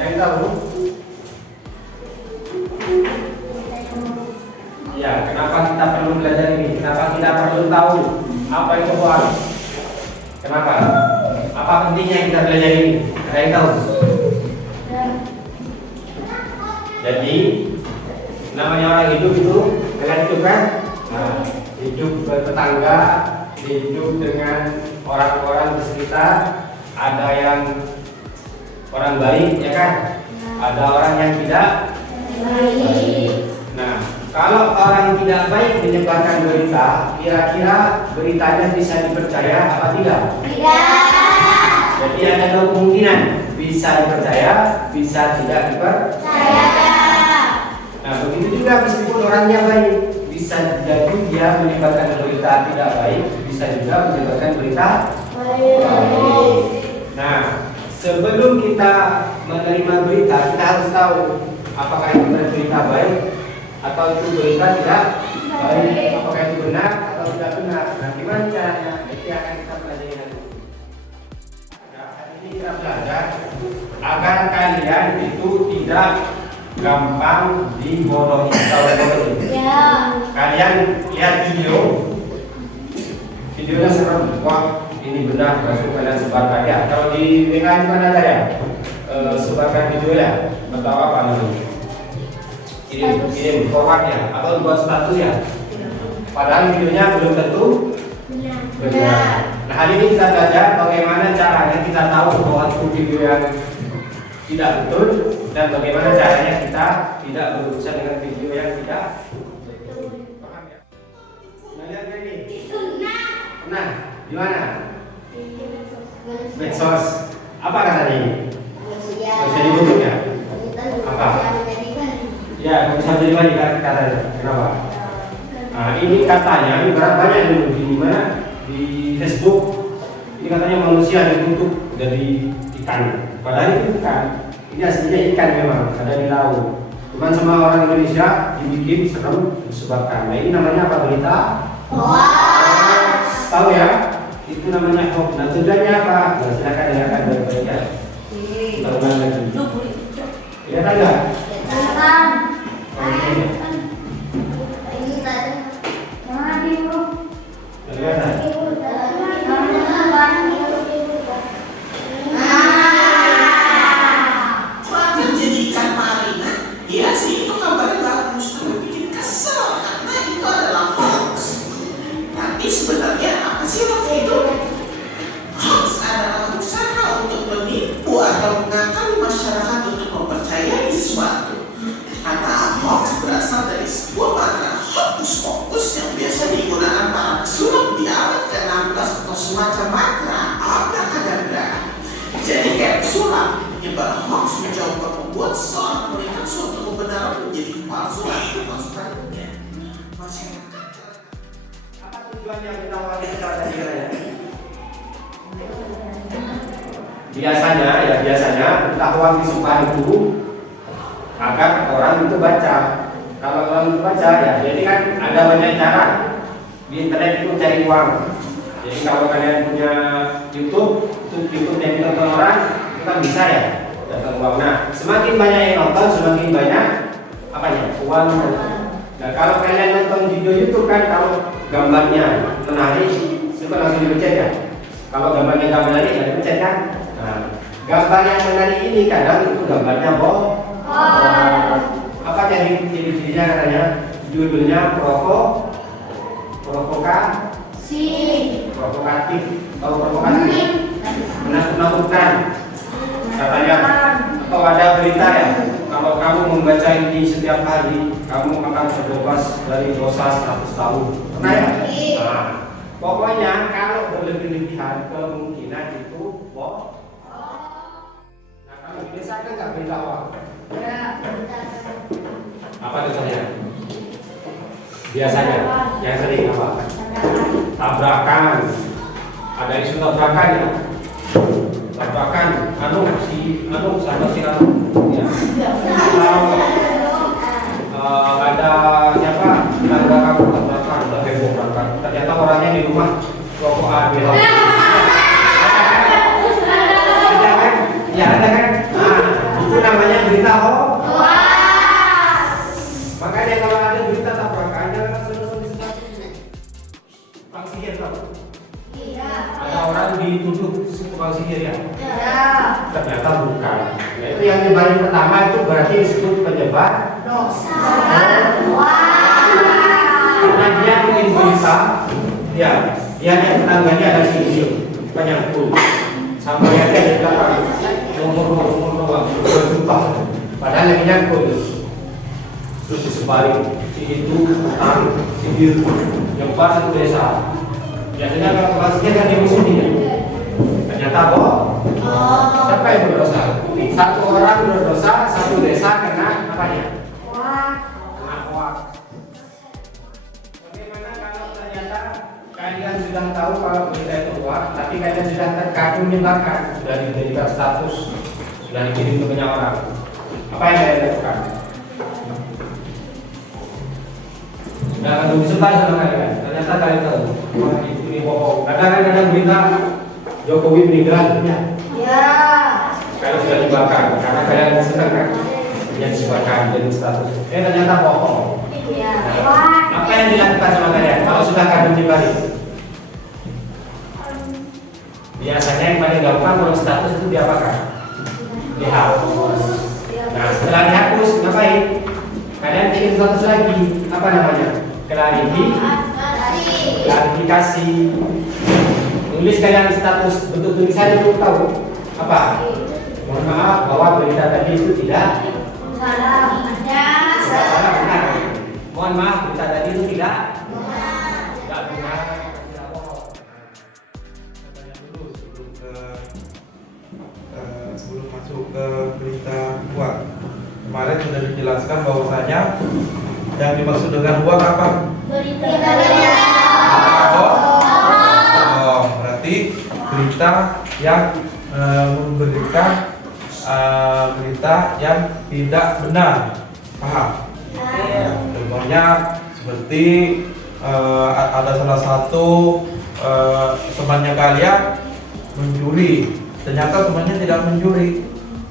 Ada yang tahu? Ya, kenapa kita perlu belajar ini? Kenapa kita perlu tahu apa itu hoax? Kenapa? Apa pentingnya kita belajar ini? Ada yang tahu? Jadi, namanya orang hidup itu kalian hidup kan? Nah, hidup bertetangga, hidup dengan orang-orang di sekitar, ada yang orang baik, ya kan? Ada orang yang tidak baik. Nah, kalau orang tidak baik menyebarkan berita, kira-kira beritanya bisa dipercaya apa tidak? Tidak. Jadi ada dua kemungkinan, bisa dipercaya, bisa tidak dipercaya. Nah, begitu juga meskipun orangnya baik, bisa jadi dia menyebarkan berita tidak baik, bisa juga menyebarkan berita baik. Nah, sebelum kita menerima berita, kita harus tahu apakah itu berita baik atau itu berita tidak baik, apakah itu benar atau tidak benar. Nah, gimana caranya? Itu akan kita pelajari nanti. Nah, hari ini kita belajar agar kalian itu tidak gampang dibodohi atau bodohi. Ya. Kalian lihat videonya serem. Wah, ini benar, langsung kalian sebarkan ya. Kalau di WA mana ada ya? Sebarkan video ya. Atau apa namanya? Kirim forward ya, atau buat status ya. Padahal videonya belum tentu benar. Nah, hari ini kita belajar bagaimana caranya kita tahu bahwa itu video yang tidak betul dan bagaimana caranya kita tidak berurusan dengan video yang tidak betul. Paham ya? Nah, lihat ini. Nah, di mana? Medsos. Apa katanya ini? Bisa di YouTube ya? Apa? Ya, bisa jadi banyak katanya. Kenapa? Nah, ini katanya, ini banyak dulu di mana? Di Facebook. Ini katanya manusia ditutup dari ikan. Padahal itu bukan. Ini aslinya ikan memang, ada di laut. Cuman sama orang Indonesia dibikin serem, disebarkan. Nah, ini namanya apa berita? Hoax. Tahu ya? Itu namanya hoax. Nah, tujuannya apa? Nah, silakan dengarkan baik-baik ya. Kita ulang lagi. Lihat ada? Sebenarnya apa sih hoax itu? Hoax adalah usaha untuk menipu atau mengakali masyarakat untuk mempercayai sesuatu. Kata hoax berasal dari sebuah mantra hokus pokus yang biasa digunakan para pesulap di abad ke-16 atau semacam mantra abrakadabra. Jadi kayak pesulap, menyebar hoax mencoba membuat seorang melihat suatu kebenaran menjadi palsu atau sebaliknya. Masyarakat Tujuannya kita awali secara kiranya. Biasanya pengetahuan disebar itu agar orang itu baca. Kalau orang itu baca ya, jadi kan ada banyak cara di internet itu cari uang. Jadi kalau kalian punya YouTube yang ditonton orang, itu kan bisa ya dapat uang. Nah, semakin banyak yang nonton, semakin banyak apanya? Uang. Nah, kalau kalian nonton video YouTube kan, kalau gambarnya menarik, itu langsung dipencet ya. Kalau gambarnya nggak menarik, ya dipencet kan. Nah, gambar yang menarik ini kadang itu gambarnya bohong. Apa jadi ciri-cirinya katanya? Judulnya provokatif atau provokatif, menakutkan katanya. Atau ada berita ya, kalau kamu membaca ini setiap hari, kamu akan terbebas dari dosa 100 tahun. Pernah ya? Nah, pokoknya kalau berlebih-lebihan kemungkinan itu bohong. Nah, kalau di desa kan nggak berita hoax. Apa contohnya? Biasanya yang sering apa? Tabrakan. Ada isu tabrakan ya? Tabrakan, sama si ya. Ada siapa? Tangga kamu tabrakan, udah heboh berangkat. Ternyata orangnya di rumah rokokan gitu. Ada kan? Ya ada kan? Nah, itu namanya Itu yang nyebarin pertama itu berarti disebut penyebar dosa. karena dia bikin berita, ya, dia yang tetangganya ada sini, penyambung, sama yang ada di belakang, nomor berjumpa, padahal yang nyangkut, terus disebarin, si itu, si biru, yang pas satu desa, biasanya kalau kelasnya kan dimusuhin, ternyata siapa yang berdosa? Satu orang berdosa, satu desa kena apanya? Kena hoak. Bagaimana kalau ternyata kalian sudah tahu kalau berita itu hoak, tapi kalian sudah terkagum menyebarkan, sudah dijadikan status, sudah dikirim ke banyak orang. Apa yang kalian lakukan? Sudah akan disebar sama kalian. Ternyata kalian tahu, wah ini bohong. Kadang-kadang berita Jokowi meninggal, ya. Kalau sudah dibakar, karena kalian senang kan? Yang dibakar jadi status. Ternyata bohong. Apa yang dilakukan sama kalian kalau sudah kagum dibalik? Biasanya yang paling gampang kalau status itu diapakan? Dihapus. Nah setelah dihapus, ngapain? Kalian bikin status lagi. Apa namanya? Klarifikasi. Tulis kalian status bentuk tulisan itu tahu apa? Mohon maaf bahwa berita tadi itu tidak salah, benar. Mohon maaf berita tadi itu tidak benar, tidak bohong. Tanya dulu sebelum masuk ke berita hoak. Kemarin sudah dijelaskan bahwasanya yang dimaksud dengan hoak apa? Berarti berita yang memberikan berita yang tidak benar, paham? Contohnya seperti ada salah satu temannya kalian mencuri, ternyata temannya tidak mencuri,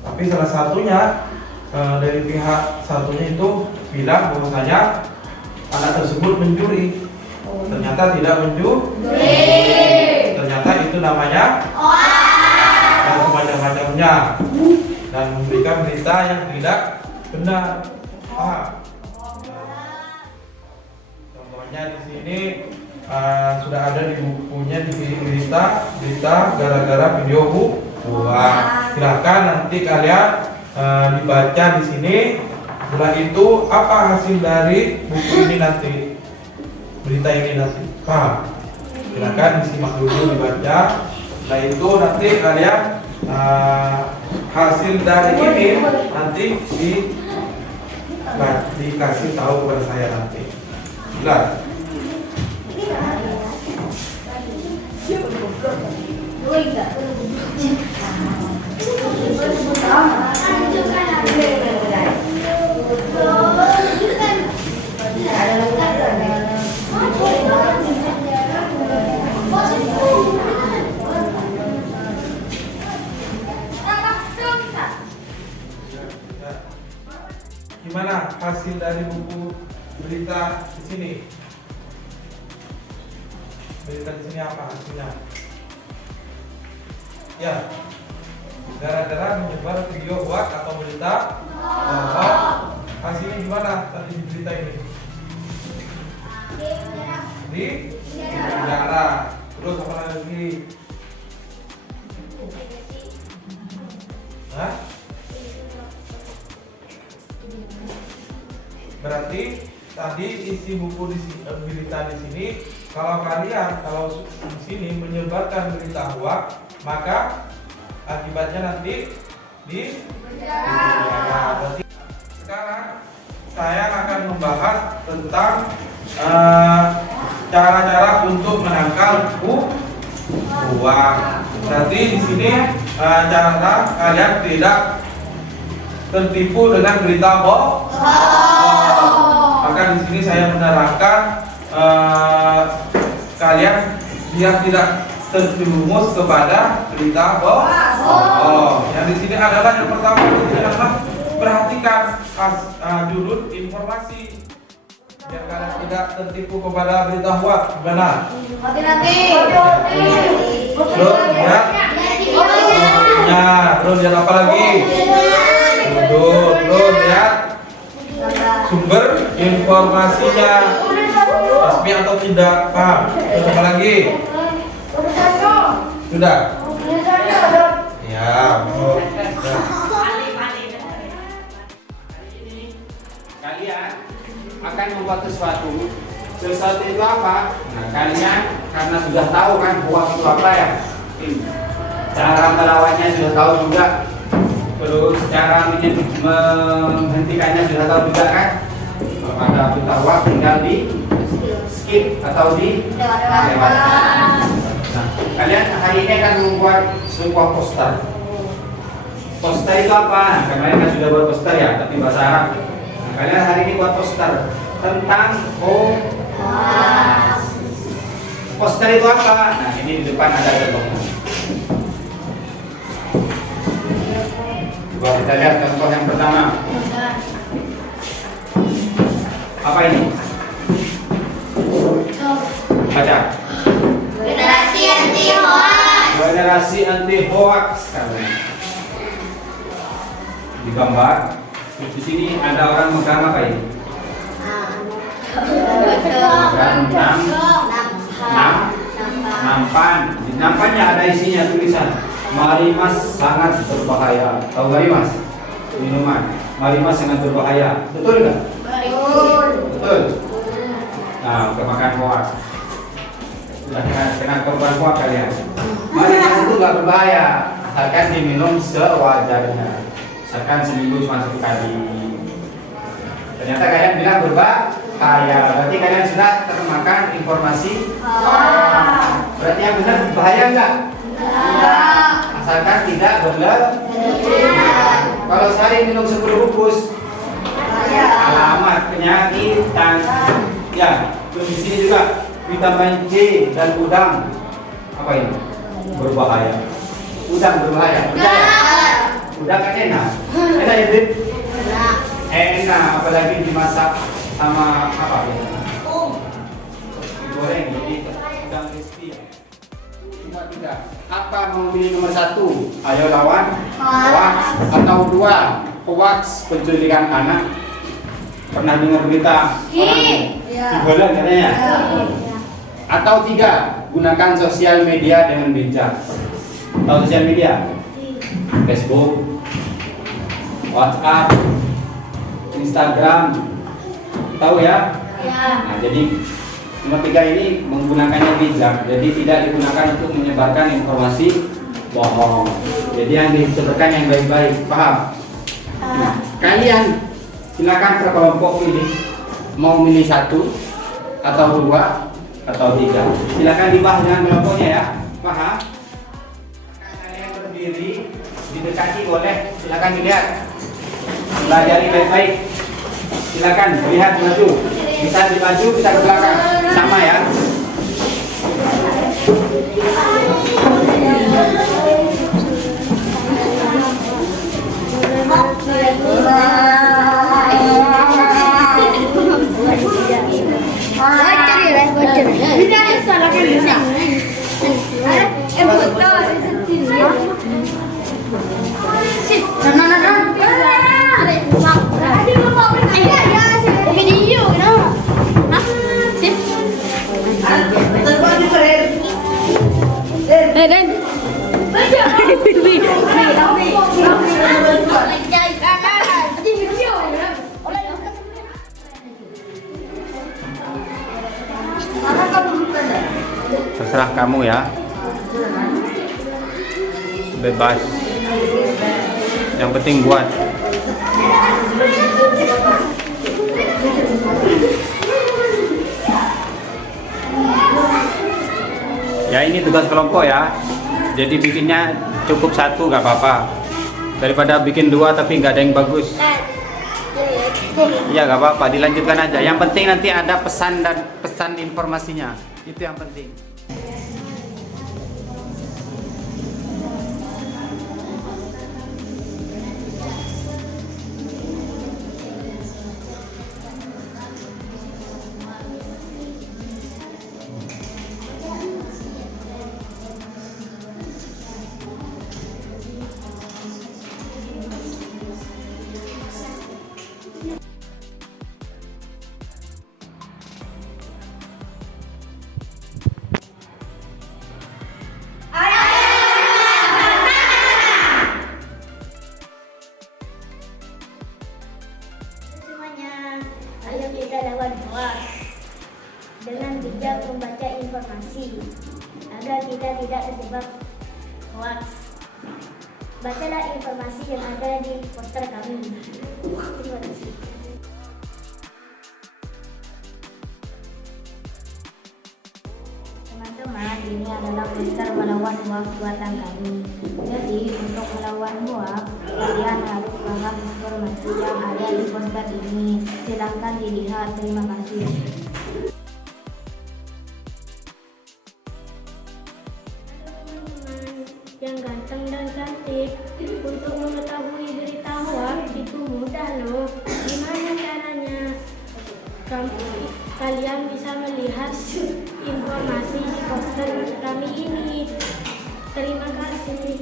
tapi salah satunya dari pihak satunya itu bilang bahwasanya anak tersebut mencuri, ternyata tidak mencuri, ternyata itu namanya dan semacam-macamnya, dan memberikan berita yang tidak benar, paham? Contohnya di sini sudah ada di bukunya di berita gara-gara video hoak. Silahkan nanti kalian dibaca di sini. Setelah itu apa hasil dari buku ini nanti, berita ini nanti, paham? Silahkan disimak dulu, dibaca. Setelah itu nanti kalian hasil dari ini nanti dikasih tahu kepada saya nanti. Jelas? Gimana hasil dari buku berita di sini? Berita di sini apa hasilnya? Ya, gara-gara menyebar video hoak atau berita hoak. Hasilnya gimana tadi di berita ini? Di penjara. Terus apa lagi? Hah? Berarti tadi isi buku di berita di sini, kalau di sini menyebarkan berita hoak, maka akibatnya nanti di penjara. Berarti sekarang saya akan membahas tentang cara-cara untuk menangkal hoak. Berarti di sini cara kalian tidak tertipu dengan berita bohong. Maka di sini saya menerangkan kalian biar tidak terjerumus kepada berita bohong. Yang di sini adalah yang pertama itu adalah perhatikan judul informasi biar kalian tidak tertipu kepada berita hoak. Benar? Terus ya, terus lihat apa lagi? informasinya resmi atau tidak? Paham? Coba lagi. Sudah? Ya. Kalian akan membuat sesuatu. Sesuatu itu apa? Nah, kalian karena sudah tahu kan hoax itu apa ya? Cara melawannya sudah tahu juga. Terus cara menghentikannya sudah tahu juga kan? Kalau ada berita hoax tinggal di skip atau di lewatkan. Nah, kalian hari ini akan membuat sebuah poster. Poster itu apa? Nah, kalian kan sudah buat poster ya, tapi bahasa Arab. Nah, kalian hari ini buat poster tentang hoax. Poster itu apa? Nah, ini di depan ada contohnya. Coba kita lihat contoh yang pertama. Apa ini? Baca. Generasi anti hoax. Generasi anti hoax. Di gambar di sini ada orang megang apa ini? Nampan. Di nampannya ada isinya tulisan Marimas sangat berbahaya. Tahu Marimas? Minuman. Marimas sangat berbahaya. Betul nggak? Betul. Nah, kemakan hoax. Sudah kena korban hoax kalian. Marimas itu nggak berbahaya, asalkan diminum sewajarnya. Misalkan seminggu cuma 1 kali. Ternyata kalian bilang berbahaya. Berarti kalian sudah termakan informasi. Berarti yang benar berbahaya enggak? Asalkan tidak berlebihan. Kalau sehari minum 10 bungkus, alamat penyakitan. Ya, di sini juga vitamin C dan udang. Apa ini? Berbahaya. Udang berbahaya. Udang kan enak. Enak ya, Dit? Enak, apalagi dimasak sama apa ya? Digoreng, jadi udang crispy. Tiga. Apa mau pilih nomor 1? Ayo lawan hoax. Atau 2, hoax penculikan anak. Pernah dengar berita digolang katanya? Atau 3, gunakan sosial media dengan bijak. Tahu sosial media? Facebook, WhatsApp, Instagram, tahu ya? Nah, jadi nomor 3 ini menggunakannya bijak, jadi tidak digunakan untuk menyebarkan informasi bohong. Jadi yang disebarkan yang baik-baik, paham? Nah, kalian silakan per kelompok pilih, mau milih 1 atau 2 atau 3. Silakan dibahas dengan kelompoknya ya, paham? Kalian berdiri, didekati boleh, silakan dilihat, pelajari baik-baik. Silakan lihat maju, bisa di maju, bisa ke belakang, sama ya. Terserah kamu ya, bebas, yang penting buat. Ya, ini tugas kelompok ya, jadi bikinnya cukup 1 nggak apa-apa, daripada bikin 2 tapi nggak ada yang bagus. Iya, nggak apa-apa, dilanjutkan aja. Yang penting nanti ada pesan dan pesan informasinya, itu yang penting. Ayo kita lawan hoax dengan bijak membaca informasi agar kita tidak terjebak hoax. Bacalah informasi yang ada di poster kami. Terima kasih. Teman-teman, ini adalah poster melawan hoax buatan kami. Jadi, untuk melawan hoax, kalian harus paham informasi yang ada di poster ini. Silakan dilihat. Terima kasih. Yang ganteng dan cantik, untuk mengetahui berita hoax itu mudah loh. Gimana caranya? Kalian bisa melihat informasi di poster kami ini. Terima kasih.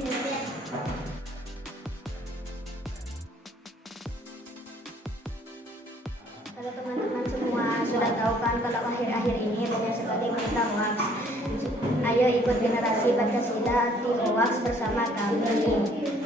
Halo teman-teman semua, sudah tahu kan kalau akhir-akhir ini banyak sekali berita hoax. Ayo ikut generasi Pancasila anti hoax bersama kami.